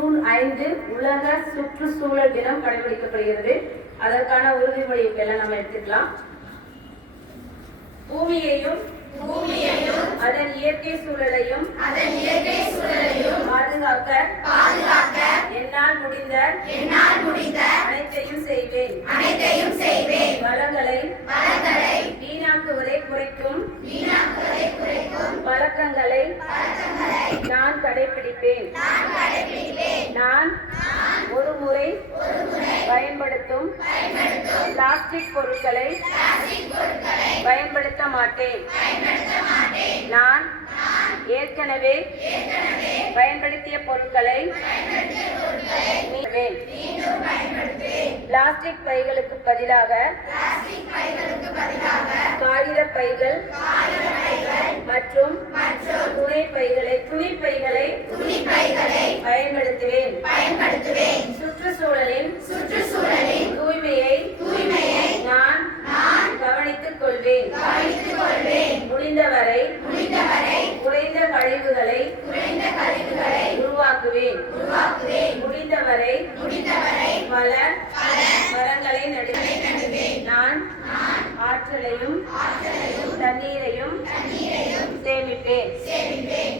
June ஐந்து உலக சுற்றுச்சூழல் தினம் கடைபிடிக்கப்படுகிறது. அதற்கான உறுதிமொழிகளை நம்ம எடுத்துக்கலாம். பூமியையும் பூமியையும் அதன் இயற்கை சூழலையும் அதன் இயற்கை சூழலையும் பாதுகாக்க பாதுகாக்க என்னால் முடிந்த என்னால் முடிந்த அனைத்தையும் செய்வேன். அனைத்தையும் செய்வேன். வளங்களை வளங்களை நான் கடைபிடிப்பேன். நான் ஒரு முறை பயன்படுத்தும் பிளாஸ்டிக் பொருட்களை பயன்படுத்த மாட்டேன். நான் ஏற்கனவே பயன்படுத்திய பொருட்களை பிளாஸ்டிக் பைகளுக்கு பதிலாக காகித பைகள் மற்றும் மற்றும் துணை பைகளை துணி பைகளை துணி பைகளை பயன்படுத்துவேன். பயன்படுத்துவேன். சுற்றுச்சூழலின் சுற்றுச்சூழலின் தூய்மையை தூய்மையை நான் நான் கவனித்துக் கொள்வேன் கவனித்துக் கொள்வேன் முடிந்தவரை முடிந்தவரை குறைந்த கழிவுகளை குறைந்த கழிவுகளை உருவாக்குவேன். உருவாக்குவேன். முடிந்தவரை முடிந்தவரை பல பல மரங்களை நடுவேன். நான் ஆற்றலையும் ஆற்றலையும் தண்ணீரையும் சேமிப்பேன் சேமிப்பேன்